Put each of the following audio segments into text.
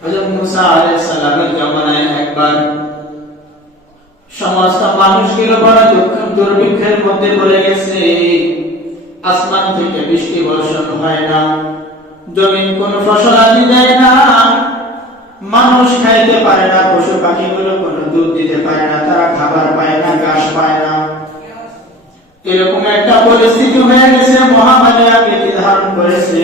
হযরত মুসা আলাইহিস সালামের জামানায় একবার সমস্ত মানুষগুলো বড় দুর্ভিক্ষের মধ্যে পড়ে গেছে। আসমান থেকে বৃষ্টি বর্ষণ হয় না, জমিন কোনো ফসল আদি দেয় না, মানুষ খাইতে পারে না, পশু পাখিগুলো কোনো দুধ দিতে পারে না, তারা খাবার পায় না, ঘাস পায় না। এরকম একটা পরিস্থিতি হয়ে গেছে, মহামারী আকৃতি ধারণ করেছে।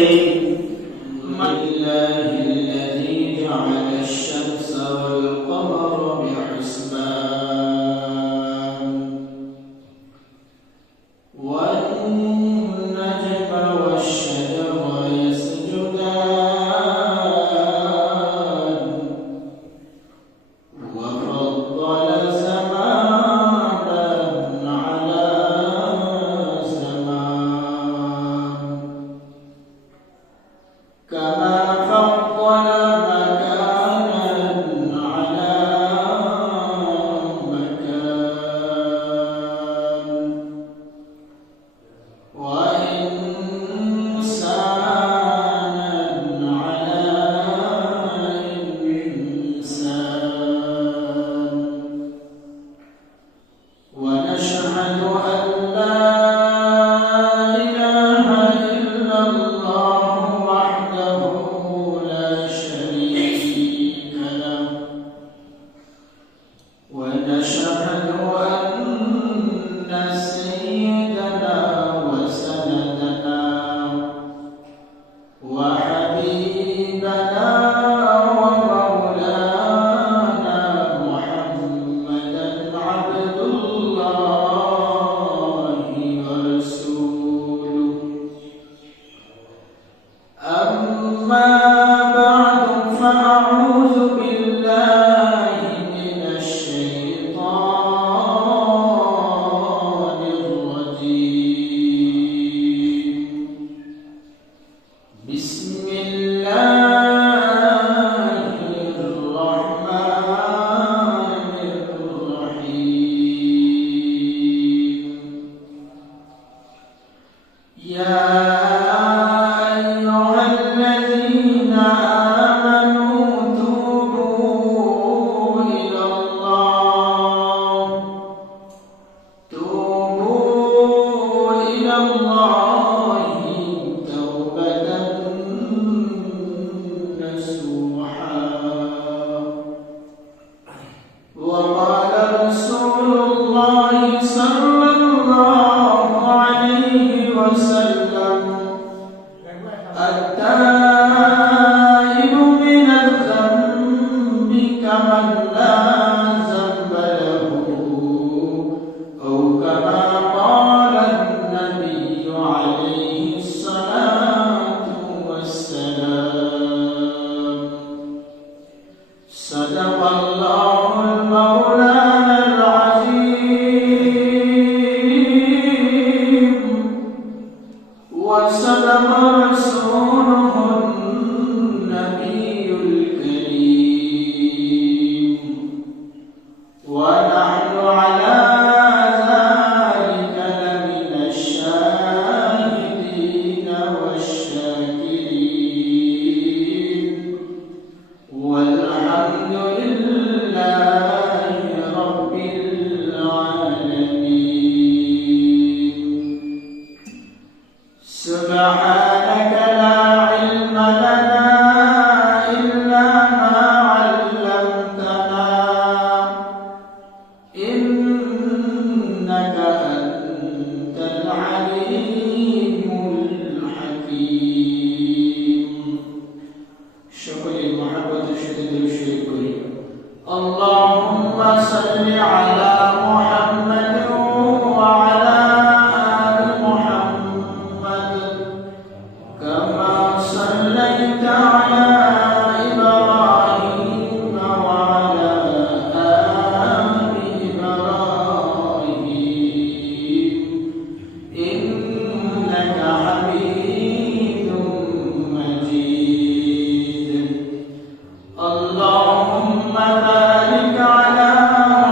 اللهم بارك على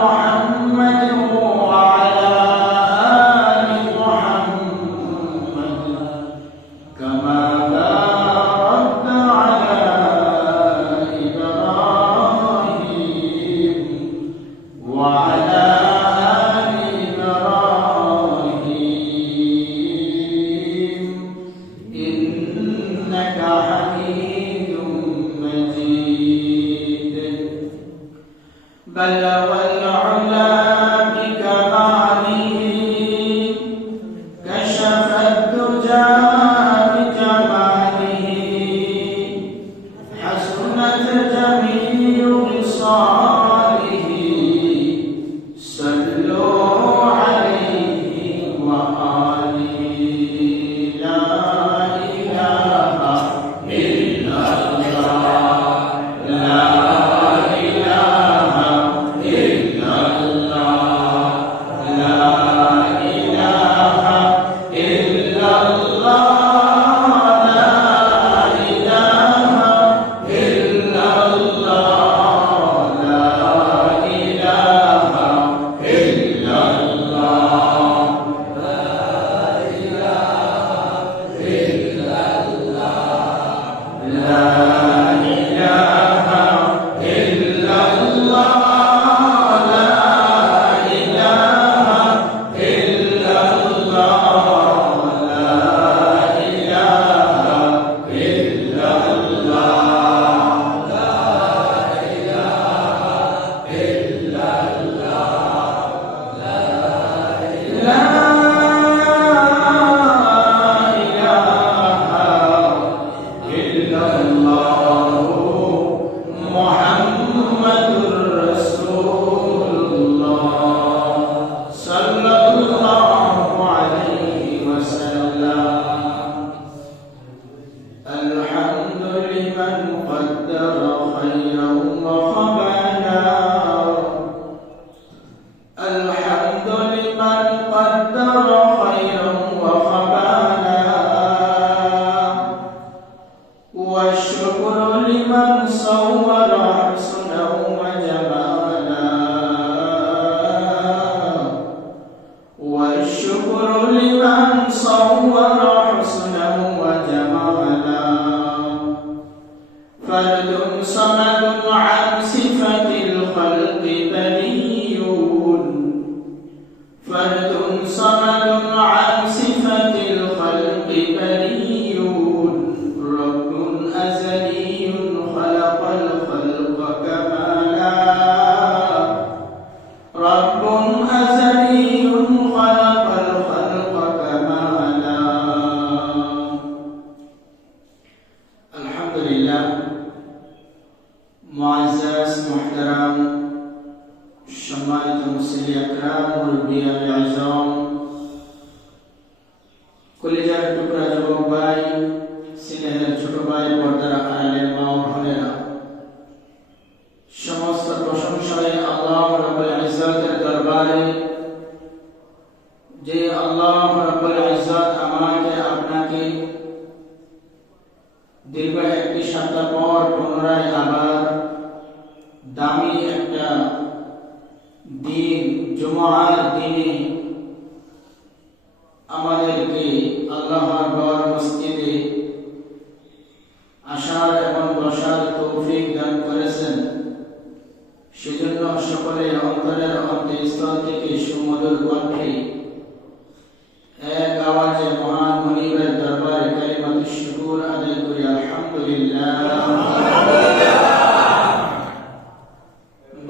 محمد بلغ العلا بكماله كشف الدجى بجماله حسنت جميع خصاله صلوا عليه وآله لا إله إلا الله لا إله إلا الله لا إله إلا الله لا إله إلا الله لا إله إلا الله لا إله إلا الله لا إله إلا الله لا إله إلا الله لا إله إلا الله محمد رسول الله صلى الله عليه وسلم الحمد لمن قدر خيرا وخبالا الحمد لمن قدر خيرا وخبالا والشكر لمن صور حسنا وجمالا والشكر لمن صور حسنا وجمالا فرد صمد عن صفة الخلق بريون فرد صمد عن صفة الخلق بريون رب أزلي خلق الخلق كمالا رب أزلي خلق الخلق كمالا الحمد لله معزز محترم সম্মানিত মুসলিম আকরাম মুরব্বিয়ান আযম কলিজার টুকরা যুবক ভাই স্নেহের ছোট ভাই পর্দার আড়ালের মা ও বোনেরা সমস্ত প্রশংসায় আল্লাহ রাব্বুল ইজ্জতের দরবারে যে আল্লাহ রাব্বুল ইজ্জত আমাকে আপনাকে দীর্ঘ একটি সপ্তাহ পর পুনরায় আবার দামি একটা দিন জুমার দিনে আমাদেরকে আল্লাহর ঘর মসজিদে আসার এবং বসার তৌফিক দান করেছেন সেজন্য সকলে অন্তরের অন্তঃস্থল থেকে সুমধুর কণ্ঠে এক আওয়াজে মহান মুনিবের দরবারে কালিমাতুশ শুকর আদায় করি আলহামদুলিল্লাহ।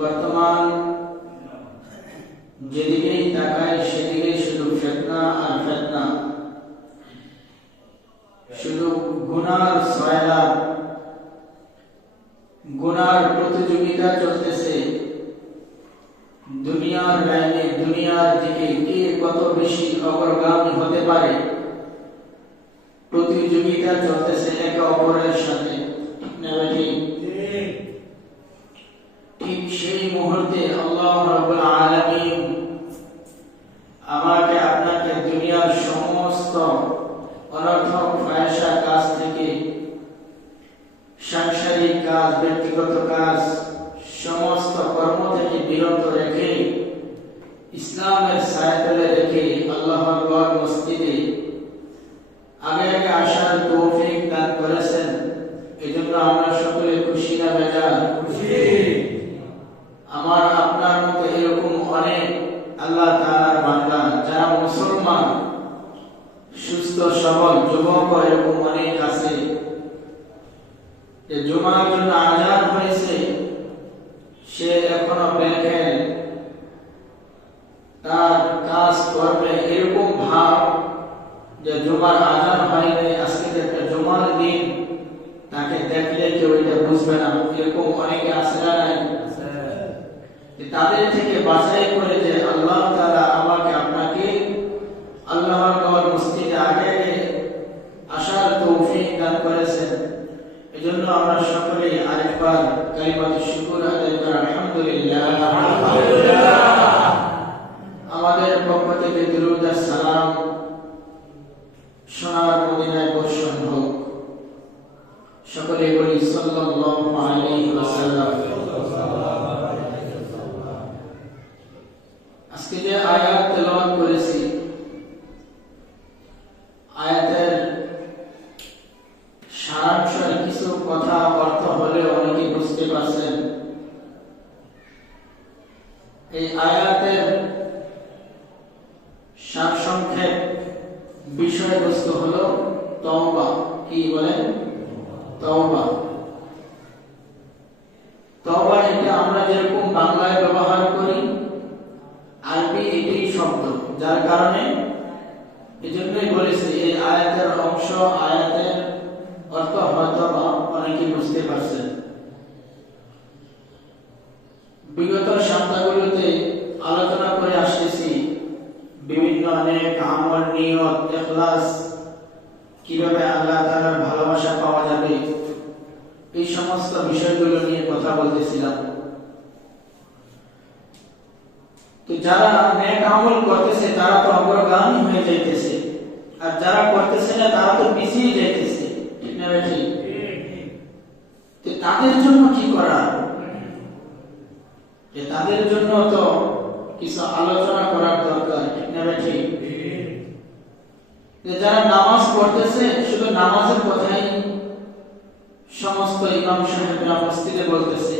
বর্তমান যেদিকেই তাকাই সেদিকেই শুধু ফিতনা আর ফিতনা, শুধু গুনার সয়লাব, গুনার প্রতিযোগিতা চলতেছে। দুনিয়ার লাইনে, দুনিয়ার দিকে কে কত বেশি অগ্রগামী হতে পারে প্রতিযোগিতা চলতেছে একে অপরের সাথে। ঠিক সেই মুহূর্তে আল্লাহ রাব্বুল আলামিন আমাকে আপনাকে দুনিয়ার সমস্ত অনর্থক ফায়সা কাজ থেকে, সাংসারিক কাজ, ব্যক্তিগত কাজ, সমস্ত কর্ম থেকে বিরত রেখে ইসলামের ছায়াতলে রেখে আল্লাহর ঘর মসজিদে আগে আগে আসার তৌফিক দান করেছেন। এজন্য আমরা সকলে খুশি না বেজার? খুশি। আমার আপনার মতো এরকম অনেক আল্লাহ তাআলার বান্দা যারা মুসলমান, সুস্থ সবল যুবক এরকম অনেক আছে যে জুমার জন্য আজান হয়েছে, সে এখনো ব্যাংকে জুমার আজান হয় নাই, আজকে যে একটা জুমার দিন, তাকে দেখলে কেউ এটা বুঝবে না। এরকম অনেকে আছে না নাই? তাদের থেকে বাছাই করে যে আল্লাহ তাআলা আমাকে আপনাকে আল্লাহর ঘর মসজিদে আগে আসার তৌফিক দান করেছেন। এজন্য আমরা সকলেই আরেকবার কালিমাতুশ শুকর আদায় করে আলহামদুলিল্লাহ। আমাদের পক্ষ থেকে দুরূদ আর সালাম সোনার মদিনায় বর্ষণ হোক। সকলে বলি সাল্লাল্লাহু আলাইহি ওয়াসাল্লাম। আজকে যে আয়াত তেলাওয়াত করেছি, আয়াতের সারাংশের কিছু কথা অর্থ হলে অনেকে বুঝতে পারছেন। এই আয়াতের সারসংক্ষেপ বিষয়বস্তু হলো তওবা। কি বলেন? তওবা। তওবা এটা আমরা যেরকম বাংলায় ব্যবহার করি, আরবি এটাই শব্দ, যার কারণে এজন্যই বলেছি এই আয়াতের অংশ, আয়াতের অর্থ হয়তো অনেকে বুঝতে পারছেন। বিগত সপ্তাহগুলোতে আলোচনা করে আসতেছি বিভিন্ন অনেক আমল, নিয়ত, ইখলাস, কিভাবে আল্লাহ তাআলার ভালোবাসা পাওয়া যাবে, এই সমস্ত বিষয়গুলো নিয়ে কথা বলতেছিলাম। তো যারা নেক আমল করতেছে তারা তো অগ্রগামী হয়ে যাইতেছে, আর যারা করতেছে না তারা তো পিছিয়ে যাইতেছে। ঠিক না ভাই? ঠিক। তো তাদের জন্য কি করা, যে তাদের জন্য তো কিছু আলোচনা করার দরকার। ঠিক না ভাই? ঠিক। যে যারা নামাজ পড়তেছে, শুধু নামাজের কথাই সমস্ত ইমাম সাহেবরা মসজিদে বলতেছে।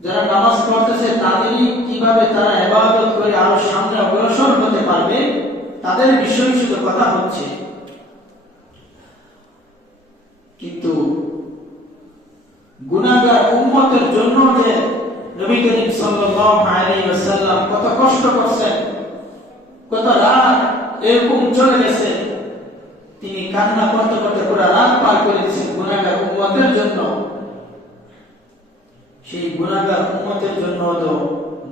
যারা নামাজ পড়তেছে তাদেরই কিভাবে তারা ইবাদত করে আরো সামনে অগ্রসর হতে পারবে, তাদের বিষয়ে শুধু কথা হচ্ছে। কিন্তু গুনাহগার উম্মতের জন্য যে নবী করিম সাল্লাল্লাহু আলাইহি ওয়াসাল্লাম কত কষ্ট করছেন, কত রাত এরকম চলে গেছে, তিনি কান্না করতে করতে পুরো রাত পার করে দিয়েছেন গুনাহগার উম্মতের জন্য। সেই গুনাহগার উম্মতের জন্য তো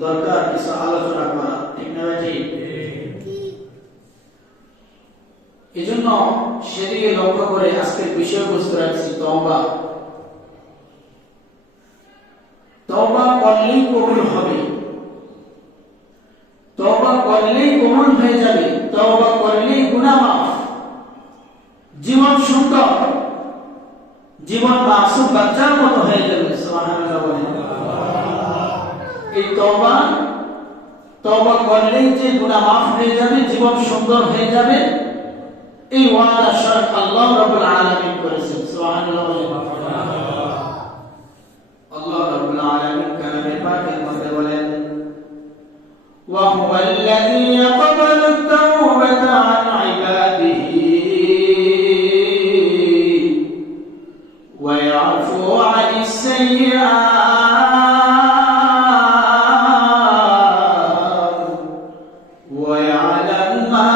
দরকার কিছু আলোচনা করা। ঠিক না ভাই? এজন্য সেদিকে লক্ষ্য করে আজকের বিষয়বস্তু রাখছি তওবা। তওবা করলেই কবুল হবে, তওবা করলেই কবুল হয়ে যাবে, তওবা করলেই গুনাহ মাফ, জীবন সুন্দর, জীবন মাসুম বাচ্চার মতো হয়ে যাবে। সুবহানাল্লাহ বলেন। এই তওবা করলেই যে গুনাহ মাফ হয়ে যাবে, জীবন সুন্দর হয়ে যাবে, এই ওয়াদা শর্ত আল্লাহ রাব্বুল আলামিন করেছেন। সুবহানাল্লাহ বলেন। আল্লাহ রাব্বুল আলামিন কালামে পাকের মধ্যে বলেন, ওয়া হুয়াল্লাযী ইয়াকবালু আত-তাওবাতা আন ইবাদিহি ওয়া ইয়াফু আনিস সাইয়্যাত ওয়া ইয়ালাম মা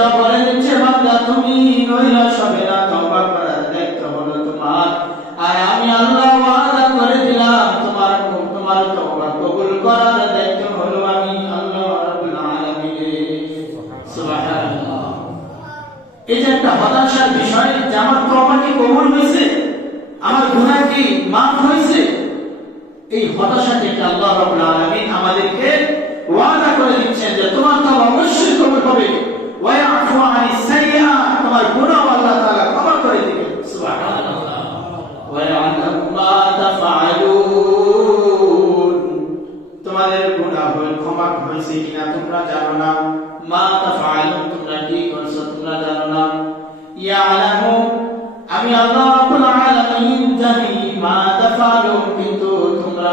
এটাও বলে দিচ্ছে বান্দা তুমি নৈরাশ হবে না, তওবা করার দায়িত্ব হলো তোমার। আর আমি আল্লাহ ওয়াদা করে দিলাম তোমার তওবা কবুল করার দায়িত্ব হলো আমি আল্লাহ রাব্বুল আলামিনের। সুবহানাল্লাহ। এই যে একটা হতাশার বিষয় যে আমার তওবা কি কবুল হয়েছে, আমার গুনাহ কি মাফ হয়েছে, এই হতাশা থেকে আল্লাহ রাব্বুল আলামিন আমাদেরকে ওয়াদা করে দিচ্ছেন যে তোমার তওবা অবশ্যই কবুল হবে। ওয়া ইয়াফু আনিস সাইয়্যাত, তোমার গুনাহ আল্লাহ তাআলা ক্ষমা করে দিবেন। সুবহানাল্লাহ। ওয়া ইয়ালামু মা তাফআলুন, তোমাদের গুনাহ ক্ষমা হয়েছে কিনা তোমরা জানো না। মা তাফআলুন, তোমরা কি করছো তোমরা জানো না। ইয়ালামু, আমি আল্লাহ রাব্বুল আলামিন জানি, মা তাফআলুন, কিন্তু তোমরা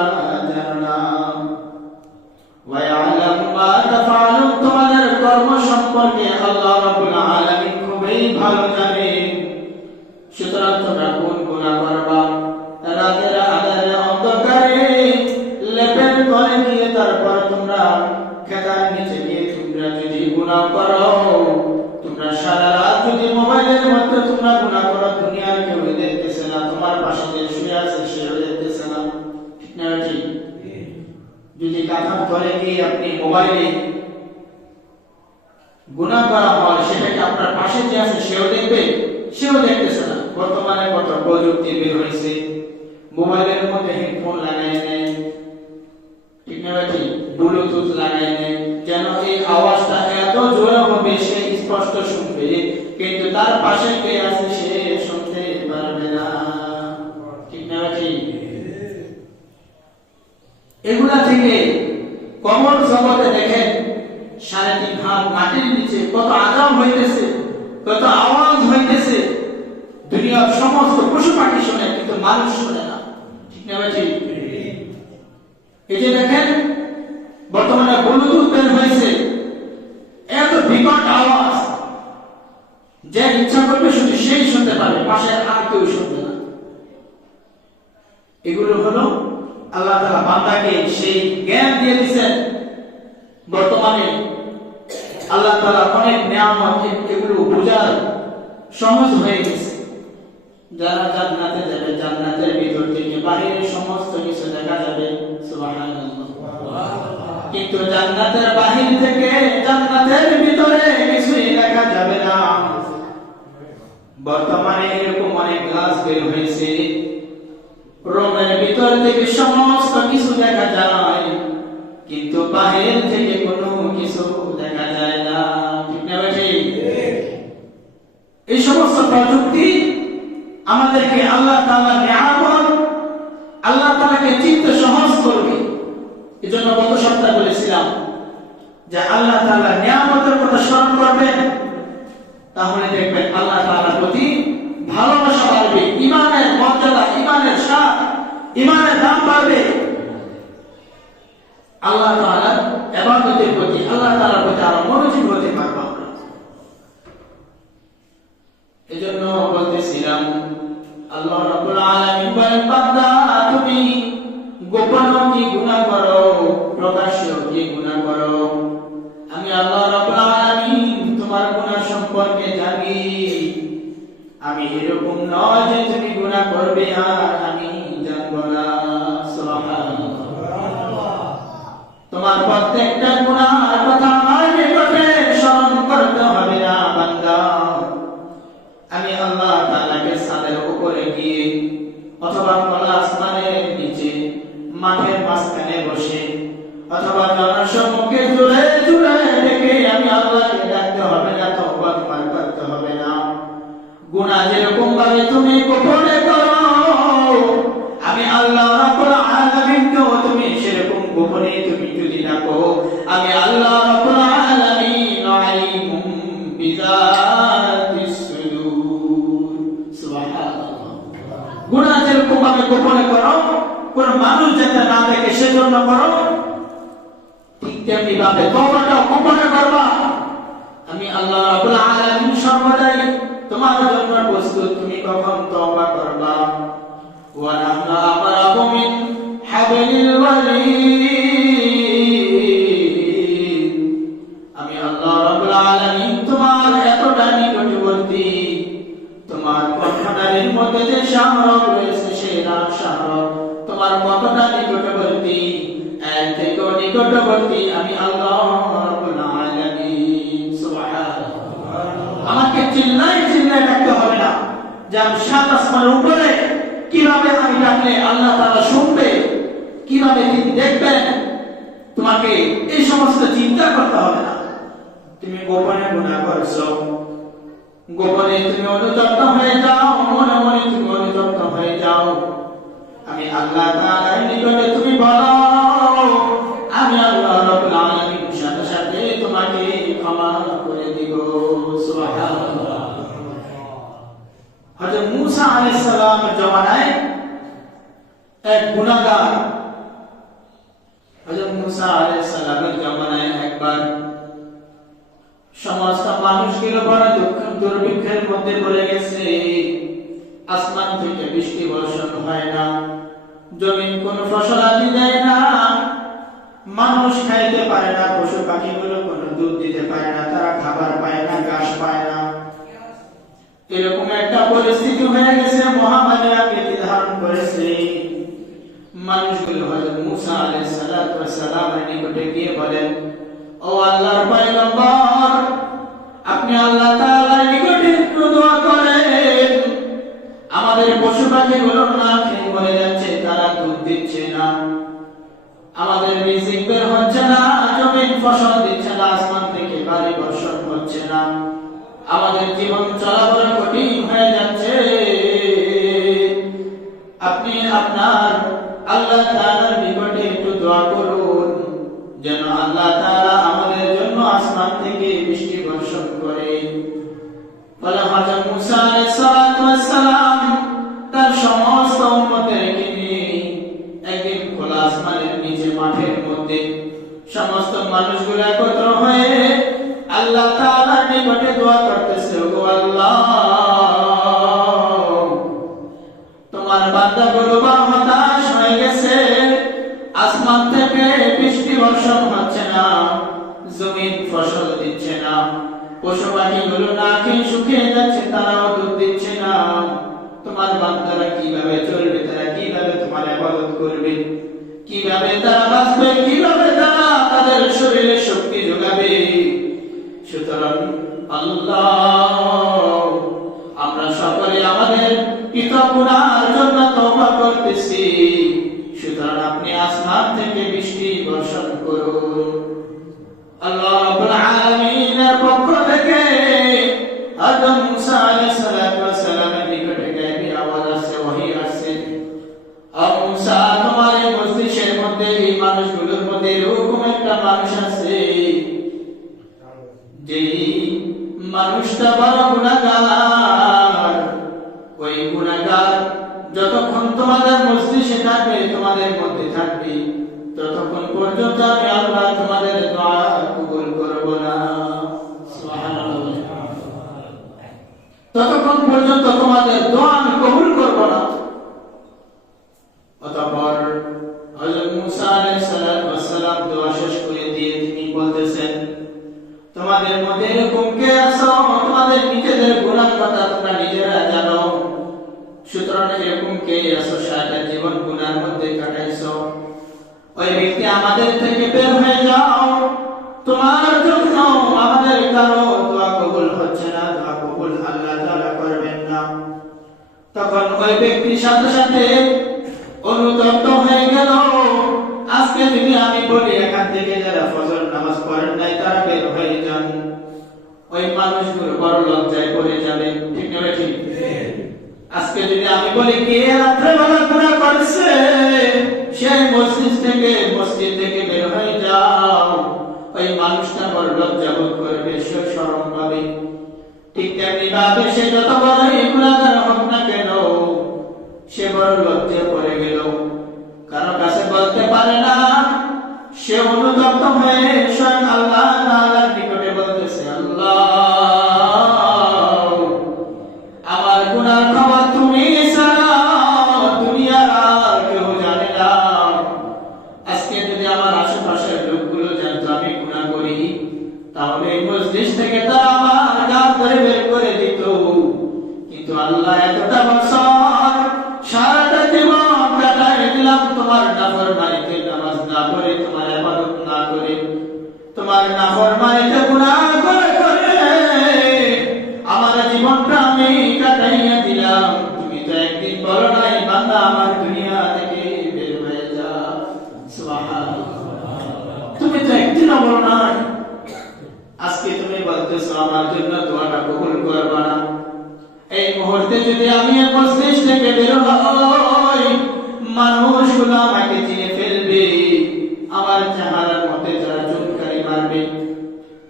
জানো না। ওয়া ইয়ালামু মা তাফআলুন, তোমাদের কর্ম সম্পর্কে আল্লাহ রাব্বুল আলামিন খুবই ভালো জানেন। সুতরাং তোমরা কোন গুনাহ করবা, রাতের আঁধারে অন্ধকারে লেপের তলে গিয়ে তারপর তোমরা খেতার নিচে গিয়ে তোমরা যদি গুনাহ করো, তোমরা সারা রাত যদি মোবাইলের মধ্যে তোমরা গুনাহ করো, দুনিয়ার কেউ দেখতেছে না, তোমার পাশে যে শুয়ে আছে সেও দেখতেছে না, ঠিক না ঠিক? যদি কাঁথার তলে গিয়ে আপনি মোবাইলে গুনাহ করা হয়, সেটাকে আপনার পাশে যে আছে সেও দেখবে, সেও দেখতেছে না। বর্তমানে কত প্রযুক্তি বের হয়েছে, মোবাইলের মধ্যে হেডফোন লাগাই নেয়, ঠিক না ঠিক? ব্লুটুথ লাগাই নেয়, যেন এই আওয়াজটা এত জোরে হবে সে স্পষ্ট শুনবে, কিন্তু তার পাশে কে আছে সে শুনতে পারবে না, ঠিক না ঠিক? এগুলা থেকে কবর জগতে দেখেন 3.5 হাত মাটির নিচে কত আজাব হইতেছে, কত আওয়াজ হইতেছে। দুনিয়ার সমস্ত পশু পাখি শোনে, কিন্তু মানুষ শোনে না, ঠিক না ঠিক? এই যে দেখেন বর্তমানে ব্লুটুথ বের হয়েছে, এত বিকট আওয়াজ, যে ইচ্ছা করবে শুধু সেই শুনতে পারবে, পাশে আর কেউ শুনবে না। এগুলো হলো আল্লাহ তাআলা বান্দাকে সেই জ্ঞান দিয়ে দিয়েছেন। বর্তমানে আল্লাহ তাআলা অনেক নিয়ামত, এগুলো বোঝার সহজ হয়ে গেছে। যারা জান্নাতে যাবে, জান্নাতের ভিতর থেকে বাহিরের সমস্ত কিছু দেখা যাবে। সুবহানাল্লাহ। কিন্তু জান্নাতের বাহির থেকে জান্নাতের ভিতরে কিছুই দেখা যাবে না। বর্তমানে এরকম অনেক গ্লাস বের হয়েছে, রুমের ভিতর থেকে সমস্ত কিছু দেখা যায়, কিন্তু বাহির থেকে কোনো কিছু দেখা যায় না, ঠিক না ঠিক? এই সমস্ত প্রযুক্তি আমাদেরকে আল্লাহ তাআলার নিয়ামত, আল্লাহ তাআলাকে চিনতে সহজ করবে। এজন্য গত সপ্তাহে বলেছিলাম যে আল্লাহ তাআলার নিয়ামতের কথা স্মরণ করবেন, তাহলে দেখবেন আল্লাহ তাআলার প্রতি ভালোবাসা বাড়বে, ঈমানের মর্যাদা, ঈমানের স্বাদ, ঈমানের দাম বাড়বে। আল্লাহ তাআলার ইবাদতের প্রতি, আল্লাহ তাআলার প্রতি আরো মনোযোগী হতে পারবো আমরা। এজন্য বলতেছিলাম আল্লাহ রাব্বুল আলামিন বলেন, বান্দা তুমি গোপনে কি গুনাহ করো, প্রকাশ্যে কি গুনাহ করো, আমি আল্লাহ রাব্বুল আলামিন তোমার গুনাহ সম্পর্কে জানি। আমি এরকম নয় যে তুমি গুনাহ করবে আর আমি জানবো না। সুবহানাল্লাহ। তোমার প্রত্যেকটা গুনাহের কথা আমার নিকটে স্মরণ করতে হবে না বান্দা। আমি আল্লাহ তাআলাকে ছাদের উপরে গিয়ে অথবা খোলা আসমানের নিচে মাঠের মাঝখানে বসে অথবা জনসম্মুখে জুড়ে জুড়ে ডেকে আমি আল্লাহকে ডাকতে হবে না, তওবা তোমার করতে হবে না। গুনাহ যেরকম ভাবে তুমি গোপনে করো, আমি আল্লাহ রাব্বুল আলামিনকেও তুমি সেরকম গোপনে তুমি যদি ডাকো, আমি আল্লাহ রাব্বুল আলামিন আলিমুম বিযাতিস সুদূর। সুবহানাল্লাহ। গুনাহ যেরকম ভাবে গোপনে করো, কোন মানুষ যাতে না দেখে সেজন্য করো, ঠিক তেমনি ভাবে তওবাটা গোপনে করবা। আমি আল্লাহ রাব্বুল আলামিন সর্বদাই তোমার জন্য প্রস্তুত, তুমি কখন তওবা করবা। ওয়া নাহনু আকরাবু মিন হাবলিল ওয়ারিদ, আমি আল্লাহ রাব্বুল আলামিন তোমার চিল্লাই চিল্লাই ডাকতে হবে না যে আমি সাত আসমানের উপরে, কিভাবে আমি ডাকলে আল্লাহ তাআলা শুনবে, কিভাবে তিনি দেখবেন, তোমাকে এই সমস্ত চিন্তা করতে হবে না। তুমি গোপনে গুনাহ করছো, গোপনে তুমি অনুতপ্ত হয়ে যাও, মনে মনে তুমি অনুতপ্ত হয়ে যাও, আমি আল্লাহ তাআলার নিকটে তুমি বলো, আমি আল্লাহ রাব্বুল আলামিন সাথে সাথে তোমাকে ক্ষমা করে দিব। সুবহানাল্লাহ। হযরত মূসা আলাইহিস সালামের জামানায় এক গুনাহগার, হযরত মূসা আলাইহিস সালামের জামানায় একবার সমস্ত মানুষগুলো বড় দুঃখ দুর্ভিক্ষের মধ্যে পড়ে গেছে। আসমান থেকে বৃষ্টি বর্ষণ হয় না, জমিন কোনো ফসল আদি দেয় না, মানুষ খাইতে পারে না, পশু পাখিগুলো কোনো দুধ দিতে পারে না, তারা খাবার পায় না, ঘাস পায় না। এরকম একটা পরিস্থিতি হয়ে গেছে, মহামারী আকৃতি ধারণ করেছে। মানুষগুলো হযরত মূসা আলাইহিস সালাতু ওয়াস সালামের নিকটে গিয়ে বলেন, ও আল্লাহর পয়গম্বর, আপনি আল্লাহ তাআলার নিকটে একটু দোয়া করেন, আমাদের পশু পাখিগুলো না খেয়ে মরে যাচ্ছে, তারা দুধ দিচ্ছে না, আমাদের রিজিক বের হচ্ছে না, জমিন ফসল দিচ্ছে না, আসমান থেকে বাড়ি বর্ষণ হচ্ছে না, আমাদের জীবন চলা বড় কঠিন হয়ে যাচ্ছে। আপনি আপনার আল্লাহ তাআলার নিকটে একটু দোয়া করুন, যেন আল্লাহ তাআলা আমাদের জন্য আসমান থেকে বৃষ্টি বর্ষণ করে। বলে হযরত মূসা আলাইহিস সালাতু ওয়াস সালাম তার সমস্ত উম্মতদেরকে নিয়ে একদিন খোলা আসমানের নিচে মাঠের মধ্যে সমস্ত মানুষগুলো একত্র হয়ে আল্লাহ তাআলার নিকটে দোয়া করতেছে, ওগো আল্লাহ, তোমার বান্দাগুলো বড় হতাশ হয়ে গেছে, আসমান থেকে বৃষ্টি বর্ষণ হচ্ছে না, জমিন ফসল দিচ্ছে না, পশু পাখিগুলো না খেয়ে শুকিয়ে যাচ্ছে, তারাও দুধ দিচ্ছে না, তোমার বান্দারা কিভাবে চলবে, তারা কিভাবে তোমার ইবাদত করবে, কিভাবে তারা বাঁচবে, কিভাবে তারা তাদের শরীরে শক্তি যোগাবে। সুতরাং আল্লাহ, আমরা সকলে আমাদের কৃতজ্ঞ গুনাহের জন্য তওবা করতেছি, সুতরাং আপনি আসমান থেকে বৃষ্টি বর্ষণ করুন। আল্লাহ রাব্বুল আলামিনের পক্ষ থেকে হযরত মূসা আলাইহিস সালাতু ওয়াস সালামের নিকটে গায়বী আওয়াজ আসছে, ওহী আসছে, ও মূসা, তোমার এই মজলিসের মধ্যে, এই মানুষগুলোর মধ্যে এরকম একটা মানুষ আছে, যে মানুষটা বড় গুনাহগার, ওই গুনাহগার যতক্ষণ তোমাদের মজলিসে থাকবে, তোমাদের মধ্যে থাকবে, ততক্ষণ পর্যন্ত আমি আল্লাহ তোমাদের দোয়া কবুল করব না। সুবহানাল্লাহ। ততক্ষণ পর্যন্ত তোমাদের দোয়া আমি কবুল করব না। অতঃপর হযরত মূসা আলাইহিস সালাম দোয়া শেষ করে দিয়ে তিনি বলতেছেন, তোমাদের মধ্যে এরকম কে আছো, তোমাদের নিজেদের গুনাহ কথা তোমরা নিজেরা জানো, সুতরাং এরকম কে আছো সারা জীবন গুনাহের মধ্যে কাটাইছো, ওই ব্যক্তি আমাদের থেকে বের হয়ে যাও, তোমার জন্য আমাদের কারো দোয়া কবুল হচ্ছে না, দোয়া কবুল আল্লাহ তাআলা করবেন না। তখন ওই ব্যক্তির সাথে সাথে অনুতপ্ত হয়ে গেল, আজকে যদি আমি বলি এখান থেকে যারা ফজর নামাজ পড়েন নাই তারা বের হয়ে যান, ওই মানুষগুলো বড় লজ্জায় পড়ে যাবে, ঠিক না ঠিক? আজকে যদি আমি বলি কে রাত্রে বেলা গুনাহ করেছে, সেই মসজিদ থেকে বের হয়ে যাও, ওই মানুষটা বড় লজ্জা বোধ করবে, সে শরম পাবে। ঠিক তেমনি ভাবে সে যত বড় গুনাহগার হোক না কেন, সে বড় লজ্জায় পড়ে গেল, কারো কাছে বলতে পারে না, সে অনুতপ্ত হয়ে স্বয়ং আল্লাহ তাআলার নিকটে বলতেছে, আল্লাহ, আমার গুনার খবর তুমি ছাড়া দুনিয়ার আর কেউ জানে না। আজকে যদি আমার আশেপাশের লোকগুলো জানতো আমি গুনাহ করি, তাহলে এই মজলিস থেকে তারা আমার গাল ধরে বের করে দিত। কিন্তু আল্লাহ, এতটা বছর সারাটা জীবন কাটায় দিলাম তোমার নাফরমানিতে, নামাজ না পড়ে, তোমার ইবাদত না করে, তোমার না জন্য দোয়াটা কবুল করবা না। এই মুহূর্তে যদি আমি এই মজলিস থেকে বের হই, মানুষগুলো আমাকে চিনে ফেলবে, আমার চেহারার মধ্যে যারা চুনকারি মারবে,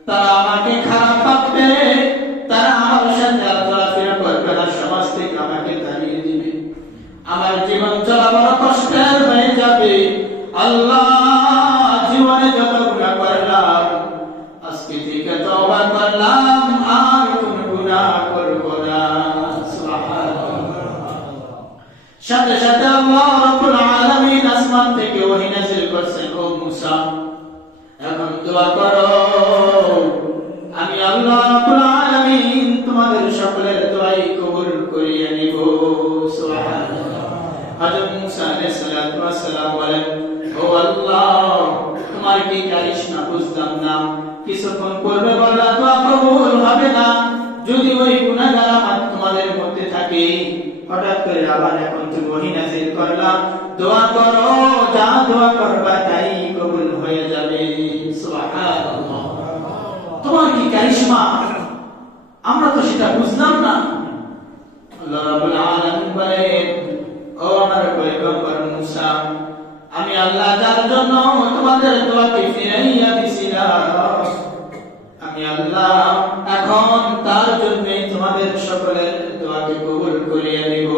তারা আমাকে খারাপ ভাববে, তারা আমার সাথে চলাফেরা করবে না, সমাজ থেকে আমাকে তাড়িয়ে দিবে, আমার জীবন চলা বড় কষ্টের হয়ে যাবে। আল্লাহ, জীবনে যত গুনাহ করলাম, আজকে থেকে তওবা করলাম, আর কোন গুনাহ করব না। সুবহানাল্লাহ। সাথে সাথে আল্লাহ রাব্বুল আলামিন আসমান থেকে ওহী নাযিল করছেন, ও মুসা, এখন দোয়া করো, আমি আল্লাহ রাব্বুল আলামিন তোমাদের সকলের দোয়াই কবুল করিয়ে নিব। সুবহানাল্লাহ। হযরত মুসা আলাইহিস সালাতু ওয়াস সালাম বলেন, ও আল্লাহ, তোমার কি কারিশমা বুঝলাম না, কিছুক্ষণ পূর্বে বললা দোয়া কবুল হবে না, যদি ওই গুনাহগার আমার তোমাদের মধ্যে থাকে, হঠাৎ করে আবার এখন তুমি ওহী নাযিল করলা, দোয়া করো, যা দোয়া করবা তাই কবুল হয়ে যাবে। সুবহানাল্লাহ। তোমার কি কারিশমা, আমরা তো সেটা বুঝলাম না। আল্লাহ রাব্বুল আলামিন বলেন, ও আমার পয়গম্বর মুসা, আমি আল্লাহ যার জন্য তোমাদের দোয়াকে ফিরাইয়া দিছিলাম, আমি আল্লাহ এখন তার জন্য তোমাদের সকলের দোয়াকে কবুল করিয়ে নিব।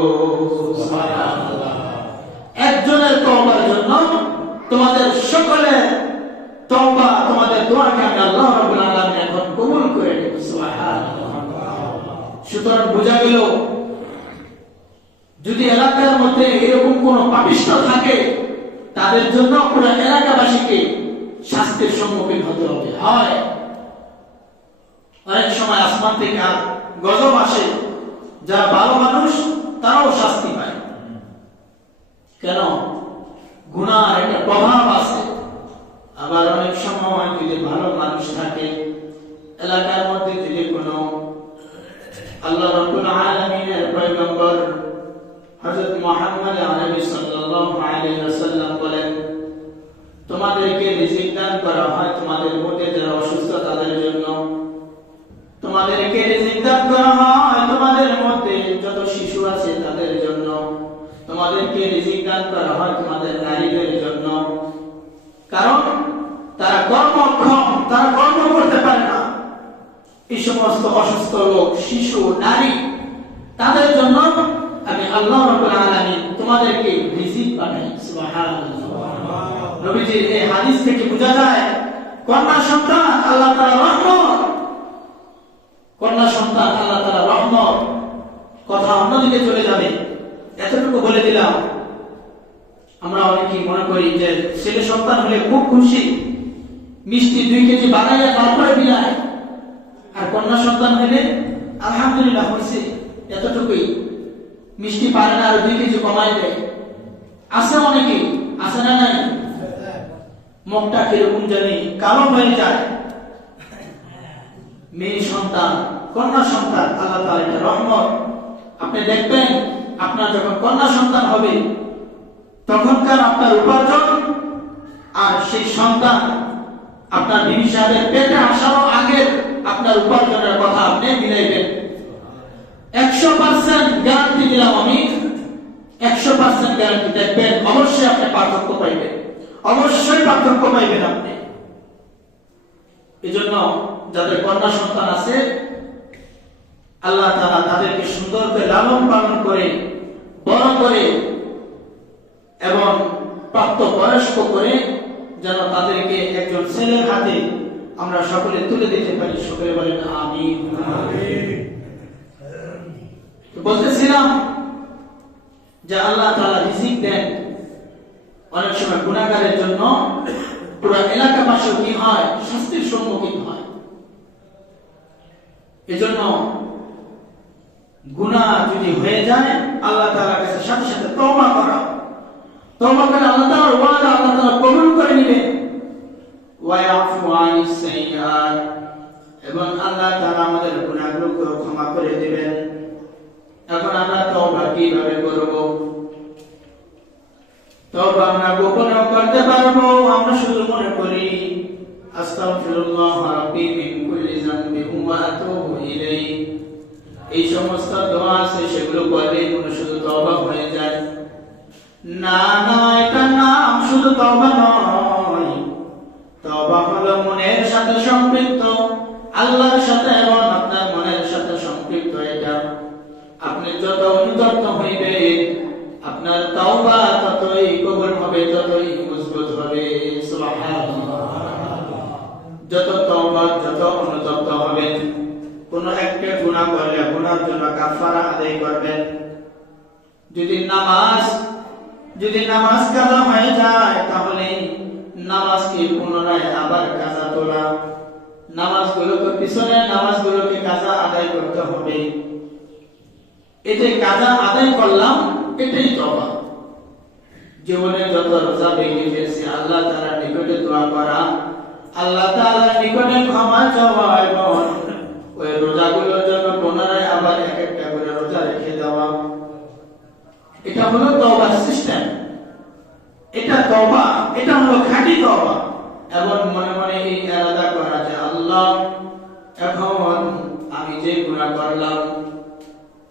সুবহানাল্লাহ। একজনের তওবার জন্য তোমাদের সকলের তওবা, তোমাদের দোয়াকে আমি আল্লাহ রাব্বুল আলামিন এখন কবুল করে নিব। সুবহানাল্লাহ। সুতরাং বোঝা গেল, যদি এলাকার মধ্যে এরকম কোন পাপিষ্ঠ থাকে, তাদের জন্য পুরো এলাকাবাসীকে শাস্তির সম্মুখীন হতে হবে। হয় অনেক সময় আসমান থেকে গজব আসে, যারা ভালো মানুষ তারাও শাস্তি পায়। কেন? গুনার একটা প্রভাব আছে। আবার অনেক সময় যদি ভালো মানুষ থাকে, এলাকার মধ্যে যদি কোনো আল্লাহ রাব্বুল আলামিনের পয়গম্বর হযরত মুহাম্মদ আরবি সাল্লাল্লাহু আলাইহি ওয়াসাল্লাম বলেন, তোমাদেরকে রিজিক দান করা হয় তোমাদের মধ্যে যারা অসুস্থ তাদের জন্য, তোমাদেরকে রিজিক দান করা হয় তোমাদের মধ্যে যত শিশু আছে তাদের জন্য, তোমাদেরকে রিজিক দান করা হয় তোমাদের নারীদের জন্য। কারণ তারা কর্মক্ষম, তারা কর্ম করতে পারে না। এই সমস্ত অসুস্থ লোক, শিশু, নারী, তাদের জন্য আমি আল্লাহ রাব্বুল আলামিন তোমাদেরকে রিজিক পাঠাই। সুবহানাল্লাহ। নবীজির এই হাদিস থেকে বোঝা যায়, কন্যা সন্তান আল্লাহ তাআলার রহমত, কন্যা সন্তান আল্লাহ তাআলার রহমত। কথা অন্যদিকে চলে যাবে, এতটুকু বলে দিলাম। আমরা অনেকেই মনে করি যে ছেলে সন্তান হলে খুব খুশি, মিষ্টি 2 কেজি বানাইয়া তারপরে বিলায়, আর কন্যা সন্তান হলে আলহামদুলিল্লাহ হয়েছে, এতটুকুই, মিষ্টি পারে না, আর 2 কেজি কমাই দেয়। আছে অনেকে, আছে না নাই? মুখটা কিরকম জানি কালো হয়ে যায়। মেয়ে সন্তান, কন্যা সন্তান আল্লাহ তাআলার একটা রহমত। আপনি দেখবেন, আপনার যখন কন্যা সন্তান হবে, তখনকার আপনার উপার্জন আর সেই সন্তান আপনার বিবি সাহেবের পেটে আসারও আগের আপনার উপার্জনের কথা আপনি মিলাইবেন। 100% গ্যারান্টি দিলাম আমি, 100% গ্যারান্টি। দেখবেন অবশ্যই আপনি পার্থক্য পাইবেন, অবশ্যই পার্থক্য পাইবেন আপনি। এজন্য যাদের কন্যা সন্তান আছে, আল্লাহ তাআলা তাদেরকে সুন্দর করে লালন পালন করে, বড় করে এবং প্রাপ্ত বয়স্ক করে, যেন তাদেরকে একজন ছেলের হাতে আমরা সকলে তুলে দিতে পারি। সকলে বলেন আমিন। বলতেছিলাম যে আল্লাহ তাআলা রিজিক দেন, অনেক সময় গুনাহগারের জন্য পুরো এলাকাবাসী কি হয়, শাস্তির সম্মুখীন হয়। এজন্য গুনাহ যদি হয়ে যায়, আল্লাহ তাআলার কাছে সাথে সাথে তওবা করা, তওবা করে আল্লাহ তাআলার ওয়াদা আল্লাহ তাআলা কবুল করে নেবেন। ওয়া ইয়াফু আনিস সাইয়্যাত, এবং আল্লাহ তাআলা আমাদের গুনাহগুলো ক্ষমা করে দিবেন। এখন আমরা তওবা কিভাবে করব? তওবা আমরা গোপনেও করতে পারবো। আমরা শুধু মনে করি আস্তাগফিরুল্লাহ রাব্বি মিন কুল্লি যামবিন ওয়া আতুবু ইলাইহি। এই সমস্ত দোয়া আছে সেগুলো পড়লে মনে শুধু তওবা হয়ে যায়। না না, এটা নাম শুধু তওবা নয়, তওবা হলো মনের সাথে সম্পৃক্ত, আল্লাহর সাথে এবং আপনার মনের সাথে সম্পৃক্ত। এটা আপনি যত অনুতপ্ত হইবে আপনার তওবা ততই কবুল হবে, ততই মজবুত হবে। সুবহানাল্লাহ। যত তওবা, যত অনুতপ্ত হবেন, কোন একটা গুনাহ করলে গুনার জন্য কাফারা আদায় করবেন। যদি নামাজ কাজা হয়ে যায় তাহলে নামাজকে পুনরায় আবার কাজা তোলা, নামাজগুলোকে কাজা আদায় করতে হবে। এই যে কাজা আদায় করলাম, এটাই তওবা। জীবনে যত রোজা ভেঙে ফেলছি, আল্লাহ তাআলার নিকটে দোয়া করা, আল্লাহ তাআলার নিকটে ক্ষমা চাওয়া এবং ওই রোজাগুলোর জন্য পুনরায় আবার এক একটা করে রোজা রেখে দেওয়া, এটা হলো তওবার সিস্টেম। এটা তওবা, এটা হলো খাঁটি তওবা। এবং মনে মনে এই ইরাদা করা যে আল্লাহ, এখন আমি যে গুনাহ করলাম,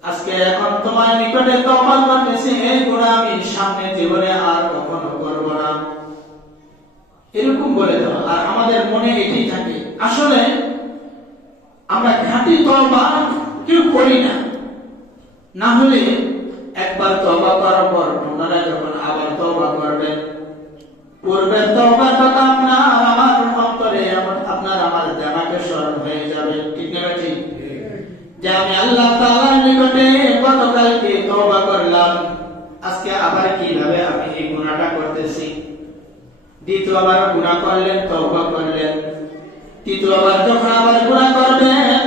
আজকে এখন তোমার নিকটে তওবা করতেছি, এই গুনাহ আমি সামনে জীবনে আর কখনো করব না, এরকম বলে দেওয়া। আর আমাদের মনে এটাই থাকে। আসলে আমরা খাঁটি তওবা কেউ করি না। না হলে একবার তওবা করার পর আপনারা যখন আবার তওবা করবেন, পূর্বের তওবার কথা আমার অন্তরে, আপনার আমার জানাকে স্মরণ হয়ে যাবে। ঠিক না ঠিক? যে আমি আল্লাহ তাআলার নিকটে গতকালকে তওবা করলাম, আজকে আবার কিভাবে আমি এই গুনাহটা করতেছি। দ্বিতীয়বার গুনাহ করলেন, তওবা করলেন। তৃতীয়বার যখন আবার গুনাহ করবেন,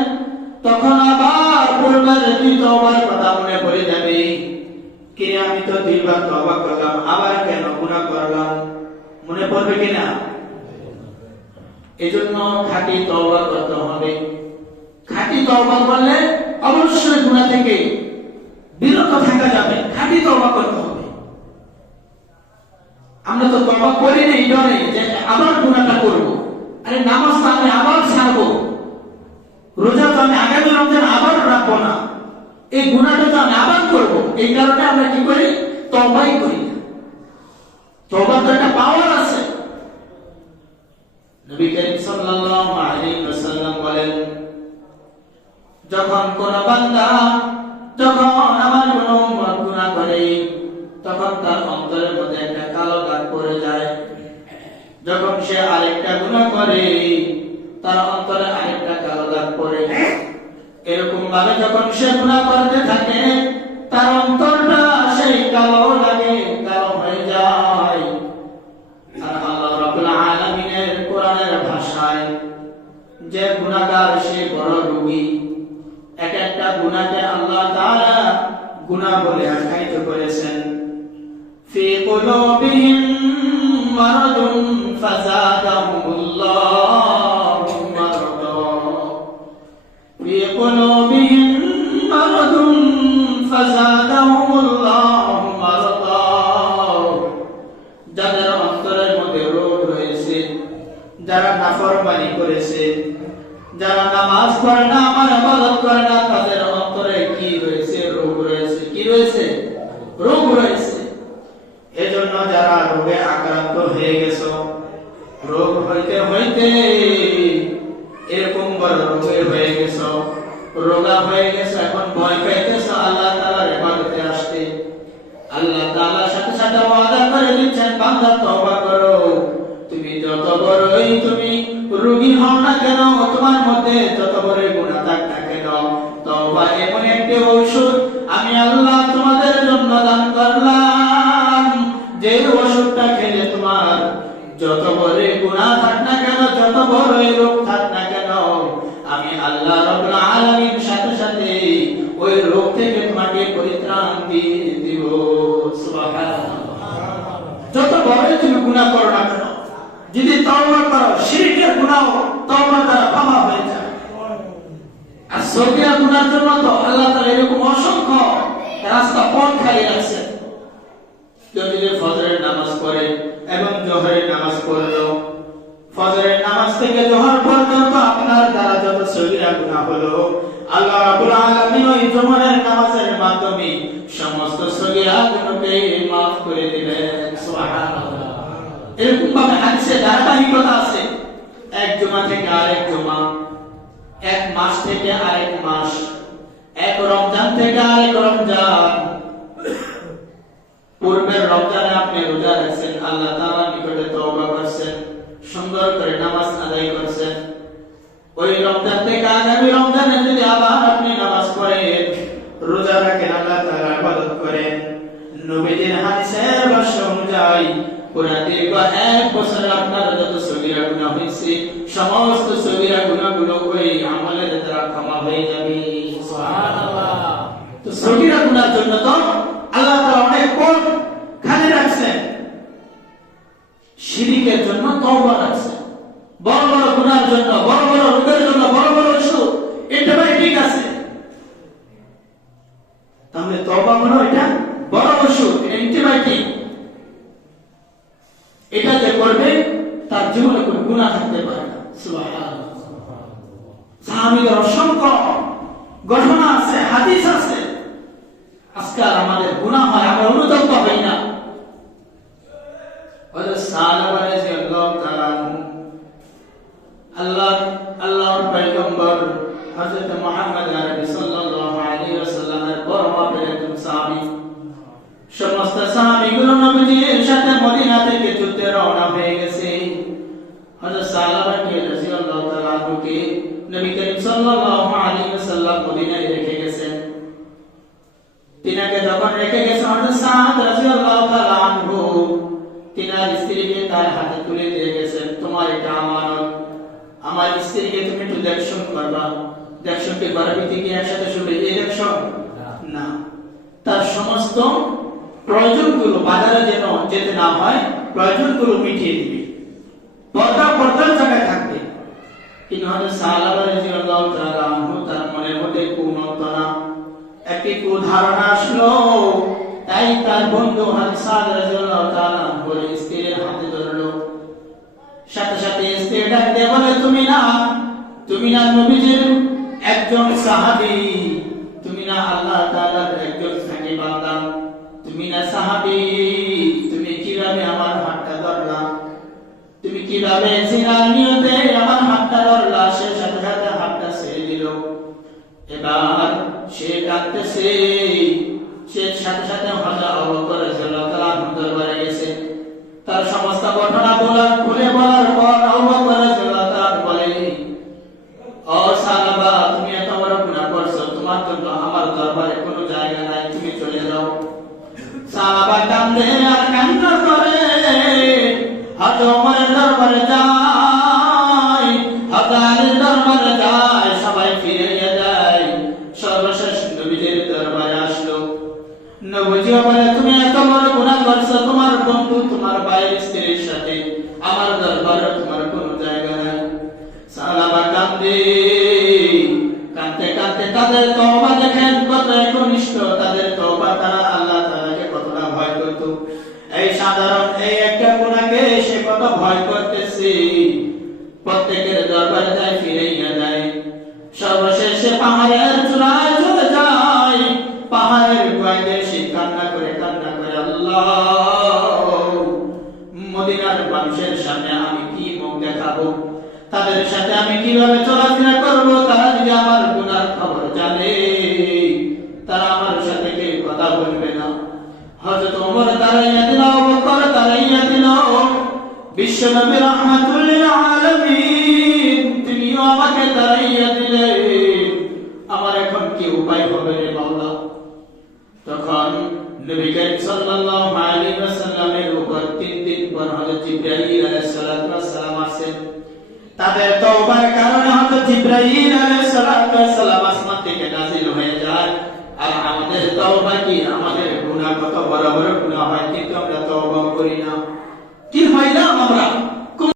তখন আবার পূর্বের তওবার কথা মনে পড়ে যাবে। কে আমি তো দুইবার তওবা করলাম, আবার কেন গুনাহ করলাম, মনে পড়বে কিনা? এজন্য খাঁটি তওবা করতে হবে। খাঁটি তওবা করলে অবশ্যই গুনাহ থেকে বিরত থাকা যাবে। খাঁটি তওবা করতে হবে। আমরা তো তওবা করি না, ডরে যে আবার গুনাহটা করব। আরে নামাজ তো আমি আবার ছাড়বো, রোজা তো আমি আগামী রমজান আবার রাখবো না, এই গুনাহটা তো আমি আবার করব। এই কারণে আমরা কি করি? তওবাই করি না। তওবার তো একটা পাওয়ার আছে। নবী করিম সাল্লাল্লাহু আলাইহি ওয়াসাল্লাম বলেন, যখন কোন বান্দা যখন আমার কোন উম্মত গুনাহ করে, তখন তার অন্তরের মধ্যে একটা কালো দাগ পড়ে যায়। যখন সে আরেকটা গুনাহ করে, তার অন্তরে আরেকটা কালো দাগ পড়ে। এরকম ভাবে যখন সে গুনাহ করতে থাকে, তার অন্তরটা সেই কালো লাগে, কালো হয়ে যায়। আর আল্লাহ রাব্বুল আলামিনের কোরআনের ভাষায় যে গুনাহগার সে বড় রোগী। এক একটা গুনাহকে আল্লাহ তাআলা গুনাহ বলে আখ্যায়িত করেছেন। ফি কুলুবিহিম মারাদুন ফাযাদাহুমুল্লাহু মারাদা। ফি কুলুবিহিম মারাদুন ফাযাদাহুমুল্লাহু মারাদা। যাদের অন্তরের মধ্যে রোগ রয়েছে, যারা নাফরমানি করেছে, যারা নামাজ পড়ে না, আমার ইবাদত করে না, তাদের অন্তরে কি রয়েছে? রোগ রয়েছে। কি রয়েছে? রোগ রয়েছে। এজন্য যারা রোগে আক্রান্ত হয়ে গেছো, রোগ হইতে হইতে এরকম বড় রোগে হয়ে গেছো, রোগা হয়ে গেছো, এখন ভয় পাইতেছো আল্লাহ তাআলার ইবাদতে আসতে। আল্লাহ তাআলা সাথে সাথে ওয়াদা করে দিচ্ছেন, বান্দা তওবা করো। তুমি যত বড়ই তুমি রোগী হও না কেন, তোমার মধ্যে যত বড় গুনাহ থাক না কেন, তওবা এমন একটি ঔষধ আমি আল্লাহ তোমাদের জন্য দান করলাম, যে ওষুধটা খেলে তোমার যত বড় গুনাহ থাক না কেন, যত বড় রোগ থাক না কেন, আমি আল্লাহ রাব্বুল আলামিন সাথে সাথে ওই রোগ থেকে তোমাকে পরিত্রাণ দিয়ে দিব। সুবহানাল্লাহ। যত বড় তুমি গুনাহ করো না কেন, যদি তওবা করো, শিরকের গুনাহ তওবা দ্বারা ক্ষমা হয়ে যায়। আর সগীরা গুনাহের জন্য তো আল্লাহ তাআলা এরকম অসংখ্য রাস্তা পথ খালি রাখছেন। যদি ফজরের নামাজ পড়ে এবং জোহরের নামাজ পড়লো, ফজরের নামাজ থেকে যোহর পর্যন্ত আপনার দ্বারা যত সগীরা গুনাহ হলো আল্লাহ রাব্বুল আলামিন ওই জোহরের নামাজের মাধ্যমে সমস্ত সগীরা গুনাহকে maaf করে দিবেন। সুবহানাল্লাহ। এরকম ভাবে হাদিসে ধারাবাহিকতা আছে, এক জুমা থেকে আরেক জুমা, এক মাস থেকে আরেক মাস, এক রমজান থেকে আরেক রমজান। পূর্বের রমজানে আপনি রোজা রাখছেন, আল্লাহ তাআলার নিকটে তওবা করছেন, সুন্দর করে নামাজ আদায় করছেন। ওই রমজান থেকে আগামী রমজানে যদি আবার আপনি নামাজ পড়েন, রোজা রাখেন, আল্লাহ তাআলার ইবাদত করেন, নবীজির হাদিসের ভাষ্য অনুযায়ী পুরা দীর্ঘ 1 বছরে আপনার যত সগীরা গুনাহ হয়েছে সমস্ত সগীরা গুনাহগুলো ওই আমলের দ্বারা ক্ষমা হয়ে যাবে। সুবহানাল্লাহ। তো সগীরা গুনাহের জন্য তো আল্লাহ তাআলা অনেক পথ খালি রাখছেন, শিরকের জন্য তওবা রাখছেন, বড় বড় গুনাহের জন্য, বড় বড় রোগের জন্য, বড় বড় ওষুধ, এটা ভাই ঠিক আছে। তাহলে তওবা হলো এটা বড় ওষুধ, অ্যান্টিবায়োটিক। এটা যে করবে তার জীবনে কোনো গুনাহ থাকতে পারে না। সুবহানাল্লাহ। সাহাবীদের অসংখ্য ঘটনা আছে, হাদিস আছে। আজকাল আমাদের গুনাহ হয়, আমরা অনুতপ্ত হই না। হযরত সাহাবা রাদিয়াল্লাহু তাআলা আল্লাহর পয়গম্বর হযরত মুহাম্মদ আরবি সাল্লাল্লাহু আলাইহি ওয়াসাল্লামের বড় মাপের একজন সাহাবী। সমস্ত সাহাবীগুলো নবীজির সাথে মদিনা থেকে যুদ্ধে রওনা হয়ে গেছে। হযরত সাহাবা রাদিয়াল্লাহু তাআলা কে নবী করিম সাল্লাল্লাহু আলাইহি ওয়াসাল্লাম মদিনায় রেখে গেছেন। তিনাকে যখন রেখে গেছে হযরত সাদ রাদিয়াল্লাহু তাআলা আনহু তিনার স্ত্রীকে তার হাতে তুলে দিয়ে গেছেন, তোমার এটা আমানত, আমার স্ত্রীকে তুমি একটু দেখশন করবা। দেখশন কি বারবিতে কি একসাথে শুনে এই দেখশন না, তার সমস্ত প্রয়োজনগুলো বাজারে যেন যেতে না হয়, প্রয়োজনগুলো মিটিয়ে দিবে, পর্দার জায়গায় থাকবে। কিন্তু হযরত সাহাবা রাদিয়াল্লাহু তাআলা আনহু তার মনের মধ্যে কুমন্ত্রণা, একটি কুধারণা আসলো। তাই তার বন্ধু হযরত সাদ রাদিয়াল্লাহু তাআলা আনহুর স্ত্রীর হাতে ধরলো, সাথে সাথে স্ত্রী ডাক দিয়ে বলে, তুমি না নবীজির একজন সাহাবী, তুমি না আল্লাহ তাআলার একজন সাকি বান্দা, তুমি না সাহাবী, তুমি কিভাবে আমার হাতটা ধরলা? তুমি কিভাবে জিনার নিয়তে আমার হাতটা ধরলা? সে সাথে সাথে হাতটা ছেড়ে দিল। এবার সে কাঁদতেছে, সে সাথে সাথে হযরত আবু বকর রাদিয়াল্লাহু তাআলা দরবারে গেছে। তার সমস্ত ঘটনা খুলে বলার পর আবু বকর রাদিয়াল্লাহু তাআলা বলে, ও সাহাবা, তুমি এত বড় গুনাহ করছো, তোমার জন্য আমার দরবারে কোনো জায়গা নাই, তুমি চলে যাও। সাহাবা কান্দে আর কান্না করে, হযরত ওমরের দরবারে যায়, হযরত আলীর দরবারে যায়, সবাই ফিরে যায়। সর্বশেষ নবীজির দরবারে আসলো। নবীজি বলে, তুমি এত বড় গুনাহ করছো, তোমার বন্ধু তোমার ভাইয়ের স্ত্রীর সাথে আমার দরবারে তোমার কোনো জায়গা নাই। সাহাবা কান্দে কাঁদতে তাদের তওবা দেখেন কত একনিষ্ঠ, তাদের তওবা, তারা আল্লাহ তাআলাকে কতটা ভয় করত। এই সাধারণ এই একটা গুনাহকে সে কত ভয় করতেছে। প্রত্যেকের দরবারে যায়, ফিরেইয়া যায়। সর্বশেষে পাহাড়ের চূড়ায় চলে যায়, পাহাড়ের গুহায় সে কান্না করে আল্লাহ, মদিনার মানুষের সামনে আমি কি মুখ দেখাবো, তাদের সাথে আমি কিভাবে চলাফেরা করবো? তারা যদি আমার গুনার খবর জানে, তারা আমার সাথে কেউ কথা বলবে না। হযরত ওমর দাঁড়াইয়া দিল, আবু বকর দাঁড়াইয়া দিল, বিশ্বনবী রাহমাতুল লিল আলামিন তিনিও আমাকে দাঁড়াইয়া দিলেন। আমার এখন কি উপায় হবে রে মাওলা? তখন নবী করিম সাল্লাল্লাহু আলাইহি ওয়াসাল্লামের উপর 3 দিন পর হযরত জিবরাইল আলাইহিস সালাতু ওয়াস সালাম আসেন। তাদের তওবার কারণে হযরত জিবরাইল আলাইহিস সালাতু ওয়াস সালাম আসমান থেকে নাযিল হয়ে যায়। আর আমাদের তওবা কি, আমাদের গুনাহ কত বড় বড় গুনাহ হয়, কিন্তু আমরা তওবা করি না। কি হইলাম আমরা?